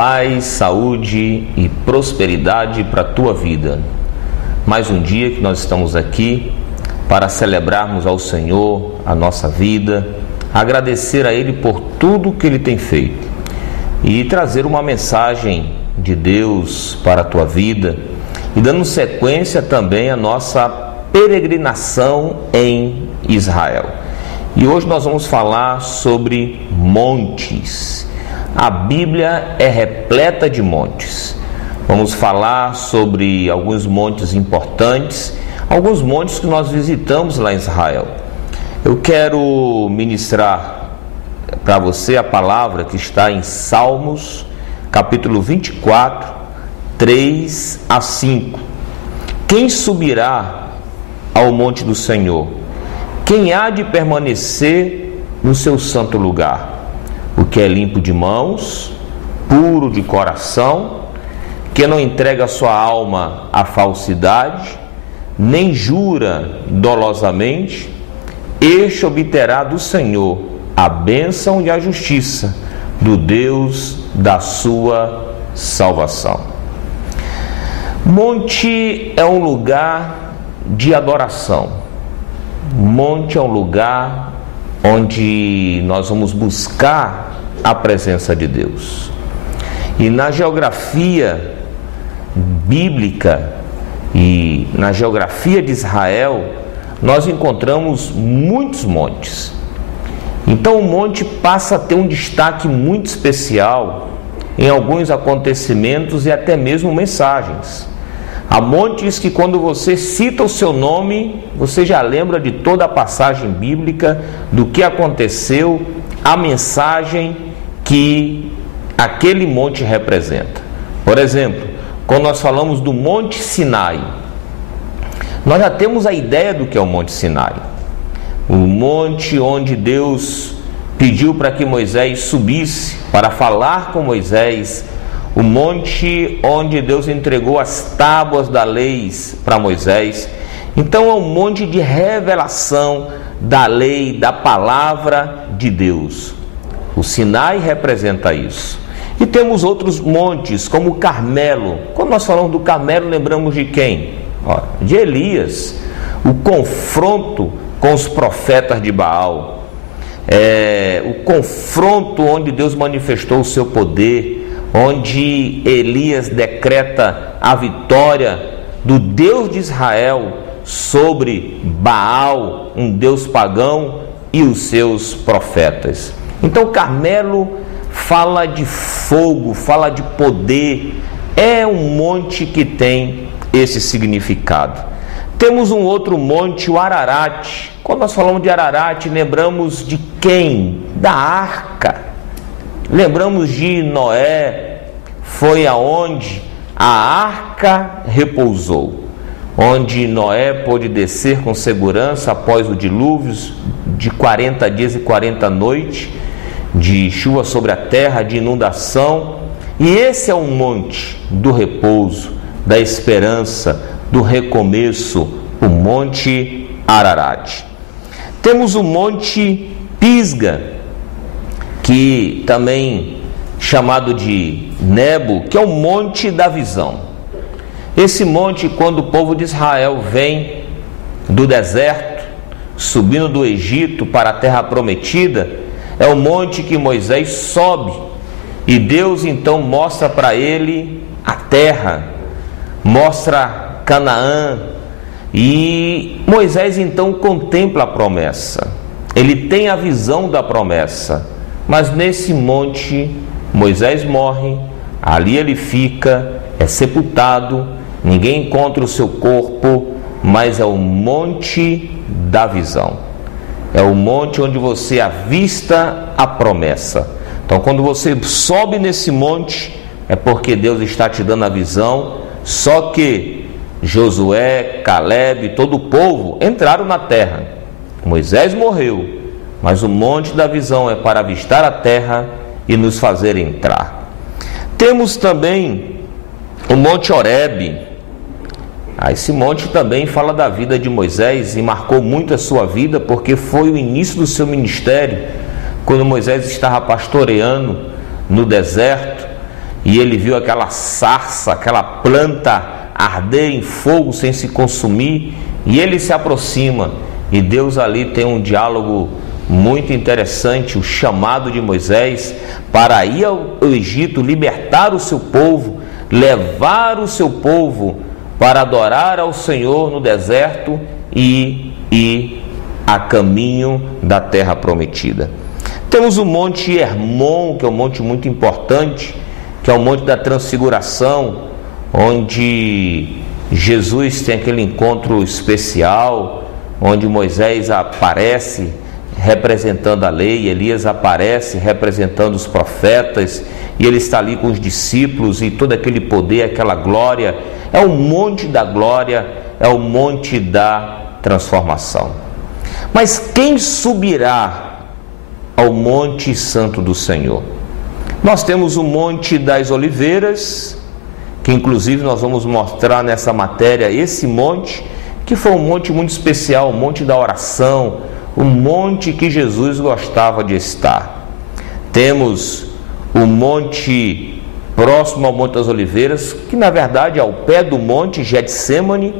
paz, saúde e prosperidade para a tua vida. Mais um dia que nós estamos aqui para celebrarmos ao Senhor a nossa vida, agradecer a Ele por tudo que Ele tem feito e trazer uma mensagem de Deus para a tua vida e dando sequência também à nossa peregrinação em Israel. E hoje nós vamos falar sobre montes. A Bíblia é repleta de montes. Vamos falar sobre alguns montes importantes, alguns montes que nós visitamos lá em Israel. Eu quero ministrar para você a palavra que está em Salmos, capítulo 24, 3 a 5. Quem subirá ao monte do Senhor? Quem há de permanecer no seu santo lugar? O que é limpo de mãos, puro de coração, que não entrega sua alma à falsidade, nem jura dolosamente, este obterá do Senhor a bênção e a justiça do Deus da sua salvação. Monte é um lugar de adoração. Monte é um lugar onde nós vamos buscar a presença de Deus. E na geografia bíblica e na geografia de Israel, nós encontramos muitos montes. Então o monte passa a ter um destaque muito especial em alguns acontecimentos e até mesmo mensagens. Há montes que quando você cita o seu nome, você já lembra de toda a passagem bíblica, do que aconteceu, a mensagem que aquele monte representa. Por exemplo, quando nós falamos do Monte Sinai, nós já temos a ideia do que é o Monte Sinai. O monte onde Deus pediu para que Moisés subisse para falar com Moisés, o monte onde Deus entregou as tábuas da lei para Moisés. Então é um monte de revelação da lei, da palavra de Deus. O Sinai representa isso. E temos outros montes, como o Carmelo. Quando nós falamos do Carmelo, lembramos de quem? De Elias. O confronto com os profetas de Baal. O confronto onde Deus manifestou o seu poder, onde Elias decreta a vitória do Deus de Israel sobre Baal, um deus pagão, e os seus profetas. Então Carmelo fala de fogo, fala de poder, é um monte que tem esse significado. Temos um outro monte, o Ararat. Quando nós falamos de Ararat, lembramos de quem? Da arca. Lembramos de Noé, foi aonde a arca repousou, onde Noé pôde descer com segurança após o dilúvio de 40 dias e 40 noites, de chuva sobre a terra, de inundação. E esse é o monte do repouso, da esperança, do recomeço, o Monte Ararat. Temos o Monte Pisga, que também chamado de Nebo, que é o monte da visão. Esse monte, quando o povo de Israel vem do deserto, subindo do Egito para a terra prometida, é o monte que Moisés sobe, e Deus então mostra para ele a terra, mostra Canaã, e Moisés então contempla a promessa, ele tem a visão da promessa. Mas nesse monte Moisés morre, ali ele fica, é sepultado, ninguém encontra o seu corpo, mas é o monte da visão. É o monte onde você avista a promessa. Então quando você sobe nesse monte, é porque Deus está te dando a visão. Só que Josué, Caleb, todo o povo entraram na terra. Moisés morreu, mas o monte da visão é para avistar a terra e nos fazer entrar. Temos também o Monte Horebe. Esse monte também fala da vida de Moisés e marcou muito a sua vida, porque foi o início do seu ministério, quando Moisés estava pastoreando no deserto, e ele viu aquela sarça, aquela planta arder em fogo sem se consumir, e ele se aproxima, e Deus ali tem um diálogo muito interessante, o chamado de Moisés para ir ao Egito, libertar o seu povo, levar o seu povo para adorar ao Senhor no deserto e ir a caminho da terra prometida. Temos o Monte Hermon, que é um monte muito importante, que é o Monte da Transfiguração, onde Jesus tem aquele encontro especial, onde Moisés aparece representando a lei, Elias aparece representando os profetas, e ele está ali com os discípulos, e todo aquele poder, aquela glória, é o monte da glória, é o monte da transformação. Mas quem subirá ao Monte Santo do Senhor? Nós temos o Monte das Oliveiras, que inclusive nós vamos mostrar nessa matéria esse monte, que foi um monte muito especial, o monte da oração, o monte que Jesus gostava de estar. Temos o monte próximo ao Monte das Oliveiras, que na verdade é ao pé do monte Getsêmani,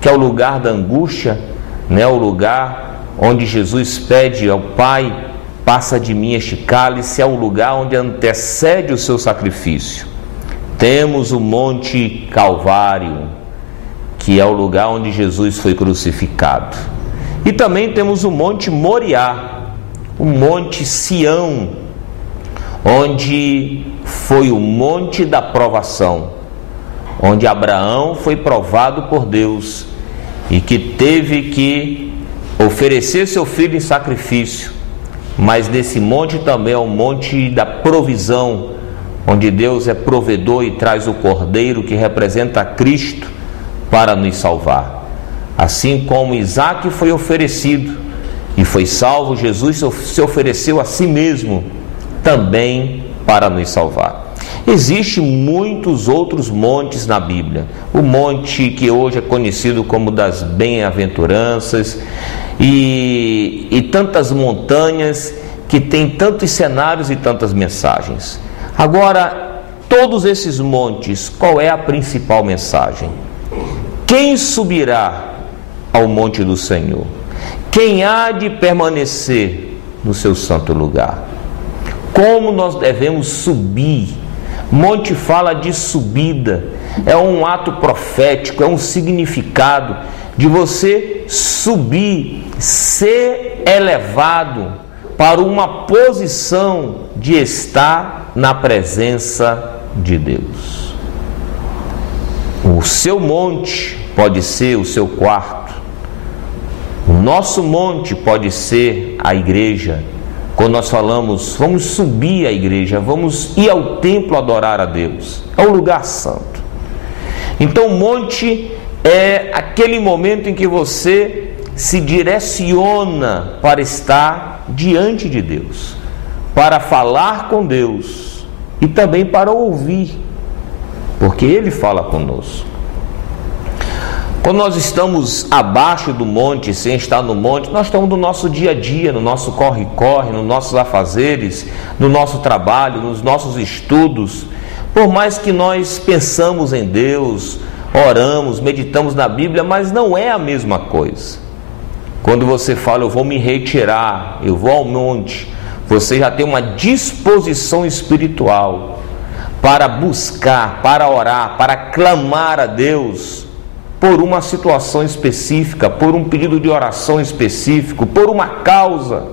que é o lugar da angústia, o lugar onde Jesus pede ao Pai: passa de mim este cálice, é o lugar onde antecede o seu sacrifício. Temos o Monte Calvário, que é o lugar onde Jesus foi crucificado. E também temos o Monte Moriá, o Monte Sião, onde foi o monte da provação, onde Abraão foi provado por Deus e que teve que oferecer seu filho em sacrifício. Mas nesse monte também é o monte da provisão, onde Deus é provedor e traz o Cordeiro que representa Cristo para nos salvar. Assim como Isaac foi oferecido e foi salvo, Jesus se ofereceu a si mesmo também para nos salvar. Existem muitos outros montes na Bíblia. O monte que hoje é conhecido como das bem-aventuranças e tantas montanhas que tem tantos cenários e tantas mensagens. Agora, todos esses montes, qual é a principal mensagem? Quem subirá ao monte do Senhor? Quem há de permanecer no seu santo lugar? Como nós devemos subir? Monte fala de subida, é um ato profético, é um significado de você subir, ser elevado para uma posição de estar na presença de Deus. O seu monte pode ser o seu quarto, o nosso monte pode ser a igreja. Quando nós falamos, vamos subir à igreja, vamos ir ao templo adorar a Deus, é um lugar santo. Então o monte é aquele momento em que você se direciona para estar diante de Deus, para falar com Deus e também para ouvir, porque Ele fala conosco. Quando nós estamos abaixo do monte, sem estar no monte, nós estamos no nosso dia a dia, no nosso corre-corre, nos nossos afazeres, no nosso trabalho, nos nossos estudos. Por mais que nós pensamos em Deus, oramos, meditamos na Bíblia, mas não é a mesma coisa. Quando você fala, eu vou me retirar, eu vou ao monte, você já tem uma disposição espiritual para buscar, para orar, para clamar a Deus por uma situação específica, por um pedido de oração específico, por uma causa.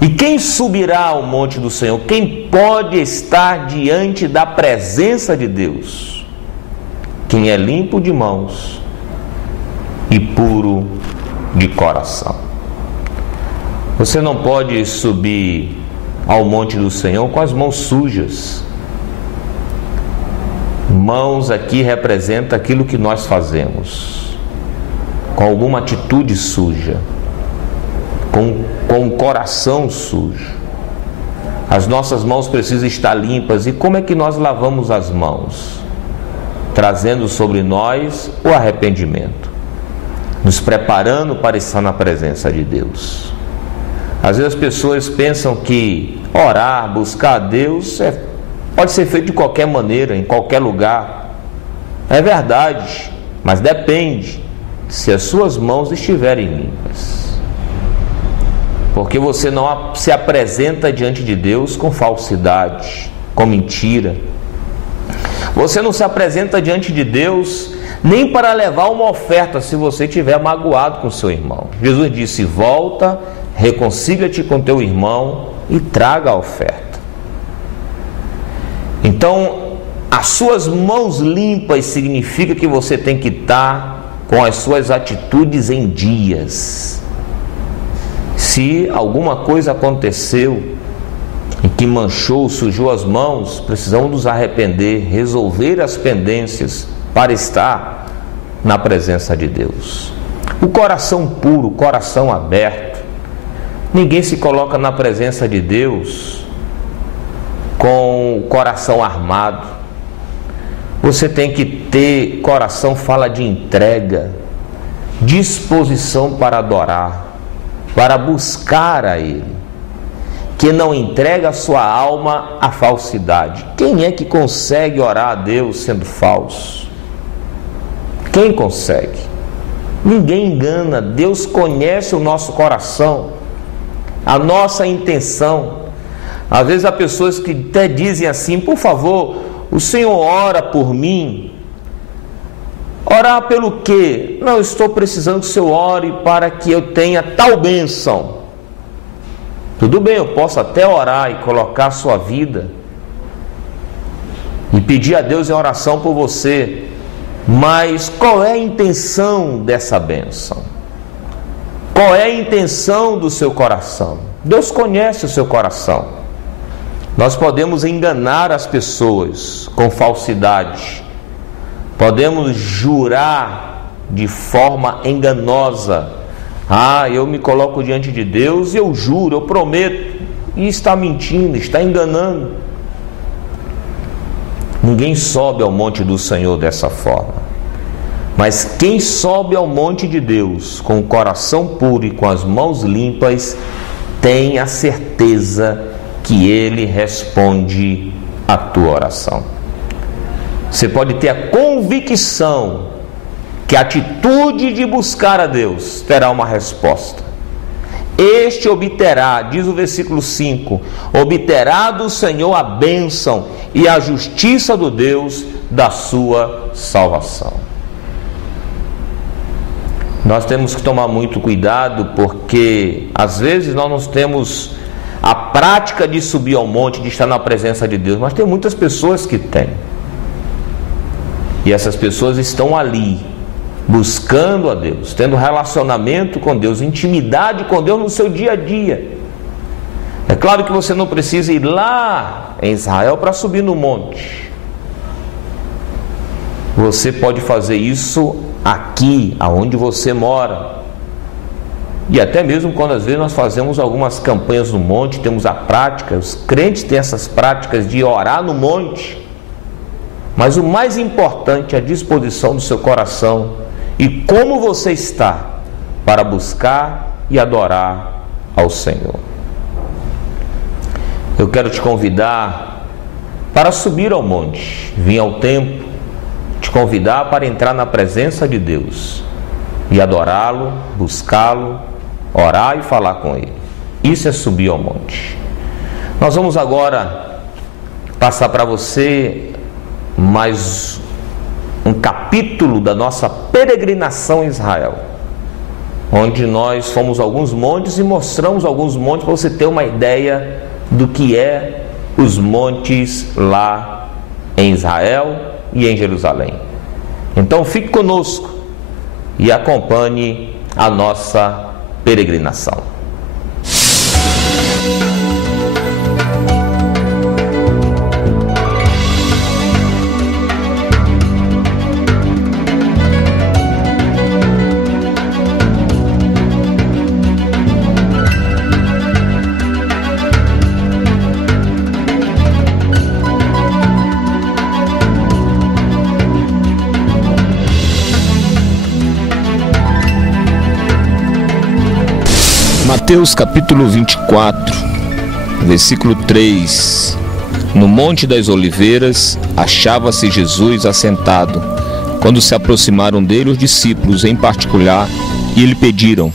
E quem subirá ao monte do Senhor? Quem pode estar diante da presença de Deus? Quem é limpo de mãos e puro de coração. Você não pode subir ao monte do Senhor com as mãos sujas. Mãos aqui representa aquilo que nós fazemos, com alguma atitude suja, com o coração sujo. As nossas mãos precisam estar limpas. E como é que nós lavamos as mãos? Trazendo sobre nós o arrependimento, nos preparando para estar na presença de Deus. Às vezes as pessoas pensam que orar, buscar a Deus é pode ser feito de qualquer maneira, em qualquer lugar. É verdade, mas depende se as suas mãos estiverem limpas. Porque você não se apresenta diante de Deus com falsidade, com mentira. Você não se apresenta diante de Deus nem para levar uma oferta se você estiver magoado com seu irmão. Jesus disse: volta, reconcilia-te com teu irmão e traga a oferta. Então, as suas mãos limpas significa que você tem que estar com as suas atitudes em dias. Se alguma coisa aconteceu em que manchou, sujou as mãos, precisamos nos arrepender, resolver as pendências para estar na presença de Deus. O coração puro, o coração aberto. Ninguém se coloca na presença de Deus com o coração armado. Você tem que ter coração, fala de entrega, disposição para adorar, para buscar a Ele, que não entrega a sua alma à falsidade. Quem é que consegue orar a Deus sendo falso? Quem consegue? Ninguém engana. Deus conhece o nosso coração, a nossa intenção. Às vezes há pessoas que até dizem assim: por favor, o Senhor ora por mim. Orar pelo quê? Não, eu estou precisando que o Senhor ore para que eu tenha tal bênção. Tudo bem, eu posso até orar e colocar a sua vida e pedir a Deus em oração por você, mas qual é a intenção dessa bênção? Qual é a intenção do seu coração? Deus conhece o seu coração. Nós podemos enganar as pessoas com falsidade, podemos jurar de forma enganosa. Eu me coloco diante de Deus e eu juro, eu prometo, e está mentindo, está enganando. Ninguém sobe ao monte do Senhor dessa forma, mas quem sobe ao monte de Deus com o coração puro e com as mãos limpas, tem a certeza que Ele responde a tua oração. Você pode ter a convicção que a atitude de buscar a Deus terá uma resposta. Este obterá, diz o versículo 5, obterá do Senhor a bênção e a justiça do Deus da sua salvação. Nós temos que tomar muito cuidado, porque às vezes nós não temos a prática de subir ao monte, de estar na presença de Deus, mas tem muitas pessoas que têm. E essas pessoas estão ali buscando a Deus, tendo relacionamento com Deus, intimidade com Deus no seu dia a dia. É claro que você não precisa ir lá em Israel para subir no monte. Você pode fazer isso aqui, aonde você mora. E até mesmo quando às vezes nós fazemos algumas campanhas no monte, temos a prática, os crentes têm essas práticas de orar no monte. Mas o mais importante é a disposição do seu coração e como você está para buscar e adorar ao Senhor. Eu quero te convidar para subir ao monte, vir ao templo, te convidar para entrar na presença de Deus e adorá-lo, buscá-lo, orar e falar com Ele. Isso é subir ao monte. Nós vamos agora passar para você mais um capítulo da nossa peregrinação em Israel, onde nós fomos a alguns montes e mostramos alguns montes para você ter uma ideia do que é os montes lá em Israel e em Jerusalém. Então fique conosco e acompanhe a nossa peregrinação. Mateus capítulo 24, versículo 3. No Monte das Oliveiras, achava-se Jesus assentado, quando se aproximaram dele os discípulos em particular e lhe pediram: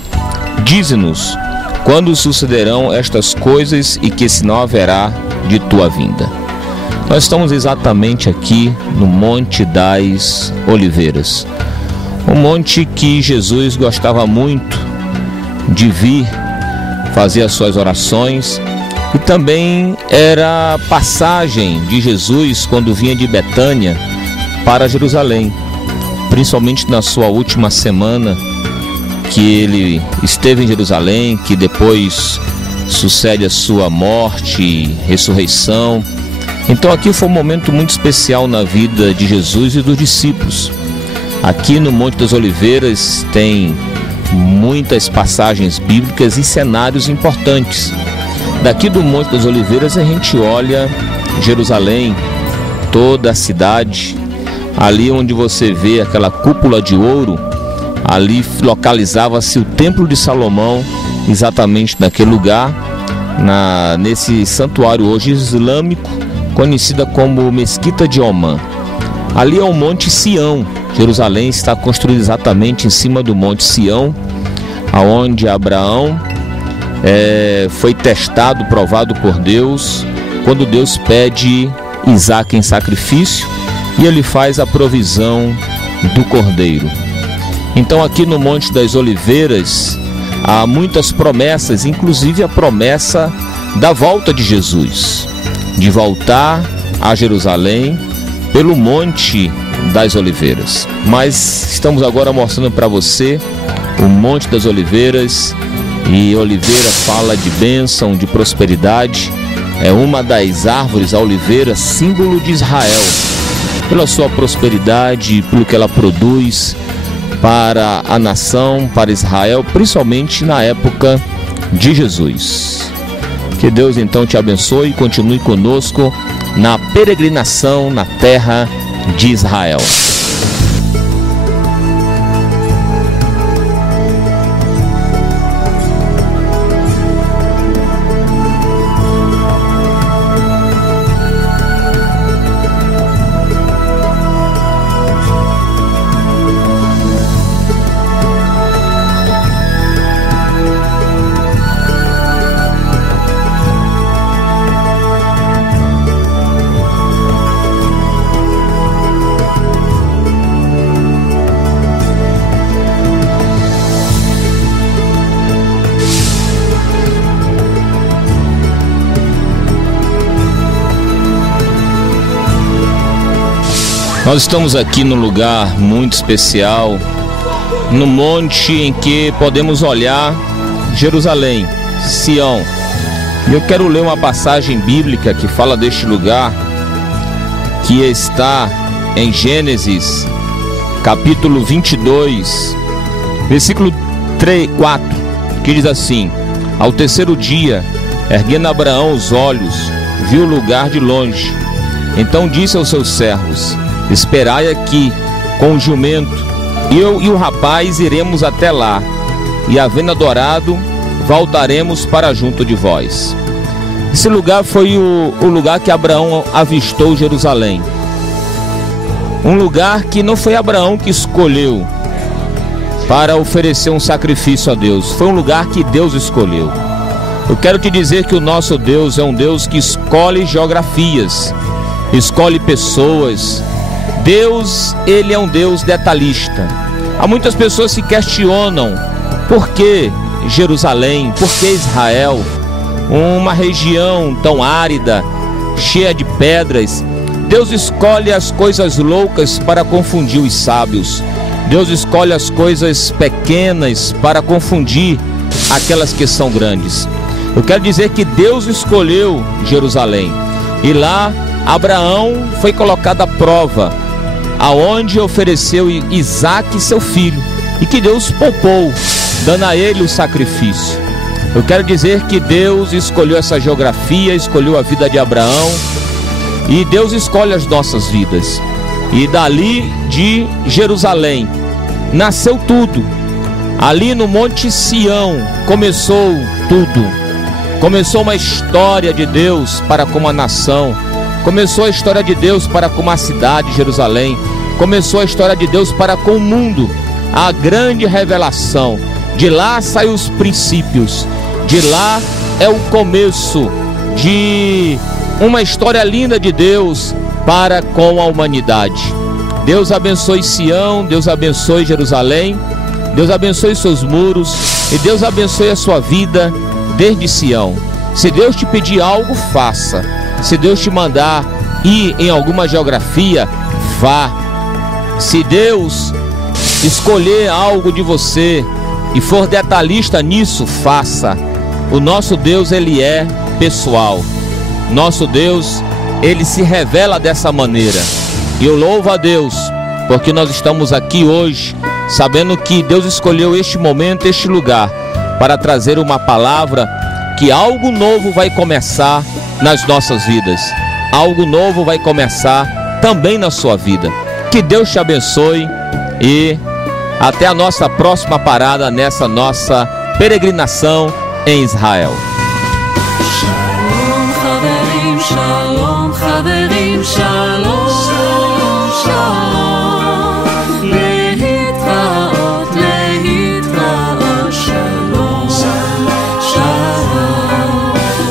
dize-nos, quando sucederão estas coisas e que sinal haverá de tua vinda? Nós estamos exatamente aqui no Monte das Oliveiras, um monte que Jesus gostava muito de vir fazer as suas orações, e também era passagem de Jesus quando vinha de Betânia para Jerusalém, principalmente na sua última semana que ele esteve em Jerusalém, que depois sucede a sua morte e ressurreição. Então aqui foi um momento muito especial na vida de Jesus e dos discípulos. Aqui no Monte das Oliveiras tem muitas passagens bíblicas e cenários importantes. Daqui do Monte das Oliveiras a gente olha Jerusalém, toda a cidade, ali onde você vê aquela cúpula de ouro, ali localizava-se o Templo de Salomão, exatamente naquele lugar, nesse santuário hoje islâmico, conhecida como Mesquita de Omã. Ali é o Monte Sião. Jerusalém está construída exatamente em cima do Monte Sião, aonde Abraão foi testado, provado por Deus, quando Deus pede Isaque em sacrifício e ele faz a provisão do cordeiro. Então aqui no Monte das Oliveiras há muitas promessas, inclusive a promessa da volta de Jesus, de voltar a Jerusalém pelo Monte das Oliveiras. Mas estamos agora mostrando para você o Monte das Oliveiras, e oliveira fala de bênção, de prosperidade. É uma das árvores, a oliveira, símbolo de Israel, pela sua prosperidade, pelo que ela produz para a nação, para Israel, principalmente na época de Jesus. Que Deus então te abençoe e continue conosco na peregrinação na terra de Israel. Nós estamos aqui num lugar muito especial, no monte em que podemos olhar Jerusalém, Sião. E eu quero ler uma passagem bíblica que fala deste lugar, que está em Gênesis, capítulo 22, versículo 4, que diz assim: ao terceiro dia, erguendo Abraão os olhos, viu o lugar de longe. Então disse aos seus servos: esperai aqui com o jumento, eu e o rapaz iremos até lá, e havendo adorado, voltaremos para junto de vós. Esse lugar foi o lugar que Abraão avistou Jerusalém. Um lugar que não foi Abraão que escolheu para oferecer um sacrifício a Deus, foi um lugar que Deus escolheu. Eu quero te dizer que o nosso Deus é um Deus que escolhe geografias, escolhe pessoas. Deus, ele é um Deus detalhista. Há muitas pessoas que questionam por que Jerusalém, por que Israel, uma região tão árida, cheia de pedras. Deus escolhe as coisas loucas para confundir os sábios. Deus escolhe as coisas pequenas para confundir aquelas que são grandes. Eu quero dizer que Deus escolheu Jerusalém, e lá Abraão foi colocado à prova, aonde ofereceu Isaque, seu filho, e que Deus poupou, dando a ele o sacrifício. Eu quero dizer que Deus escolheu essa geografia, escolheu a vida de Abraão, e Deus escolhe as nossas vidas. E dali de Jerusalém nasceu tudo. Ali no Monte Sião começou tudo. Começou uma história de Deus para com a nação. começou a história de Deus para com uma cidade, Jerusalém, começou a história de Deus para com o mundo, a grande revelação. De lá saem os princípios, de lá é o começo de uma história linda de Deus para com a humanidade. Deus abençoe Sião, Deus abençoe Jerusalém, Deus abençoe seus muros e Deus abençoe a sua vida desde Sião. Se Deus te pedir algo, faça. Se Deus te mandar ir em alguma geografia, vá. Se Deus escolher algo de você e for detalhista nisso, faça. O nosso Deus, Ele é pessoal. Nosso Deus, Ele se revela dessa maneira. E eu louvo a Deus, porque nós estamos aqui hoje, sabendo que Deus escolheu este momento, este lugar, para trazer uma palavra que algo novo vai começar nas nossas vidas. Algo novo vai começar também na sua vida. Que Deus te abençoe e até a nossa próxima parada nessa nossa peregrinação em Israel. Shalom Chaverim, Shalom Chaverim, Shalom, Shalom, Lehitraot, Lehitraot, Shalom, Shalom,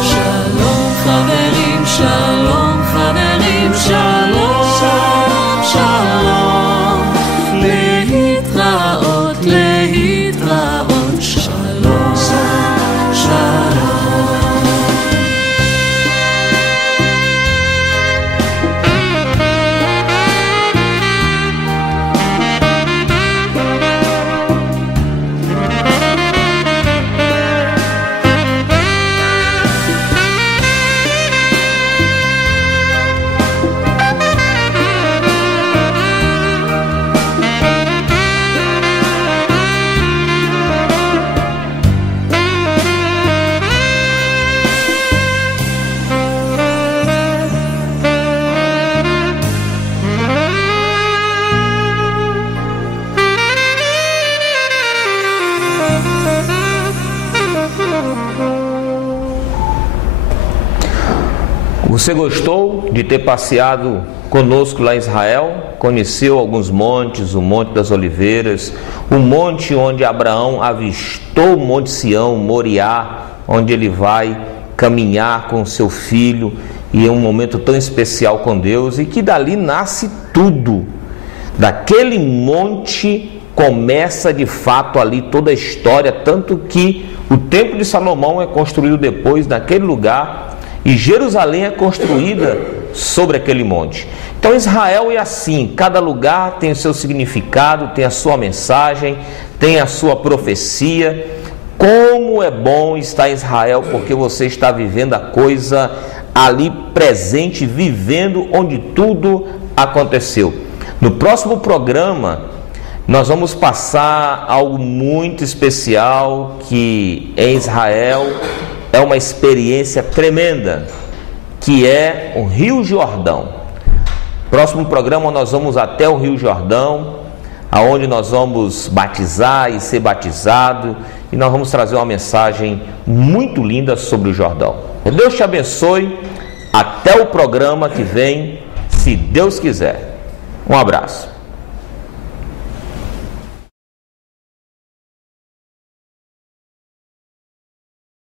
Shalom Chaverim, Shalom Chaverim, Shalom, Shalom, Lehitraot, Lehitraot, Shalom, Shalom. Você gostou de ter passeado conosco lá em Israel? Conheceu alguns montes, o Monte das Oliveiras, o monte onde Abraão avistou o Monte Sião, Moriá, onde ele vai caminhar com seu filho e é um momento tão especial com Deus, e que dali nasce tudo. Daquele monte começa de fato ali toda a história, tanto que o Templo de Salomão é construído depois naquele lugar e Jerusalém é construída sobre aquele monte. Então Israel é assim, cada lugar tem o seu significado, tem a sua mensagem, tem a sua profecia. Como é bom estar em Israel, porque você está vivendo a coisa ali presente, vivendo onde tudo aconteceu. No próximo programa nós vamos passar algo muito especial, que em Israel é uma experiência tremenda, que é o Rio Jordão. Próximo programa nós vamos até o Rio Jordão, aonde nós vamos batizar e ser batizado, e nós vamos trazer uma mensagem muito linda sobre o Jordão. Deus te abençoe, até o programa que vem, se Deus quiser. Um abraço.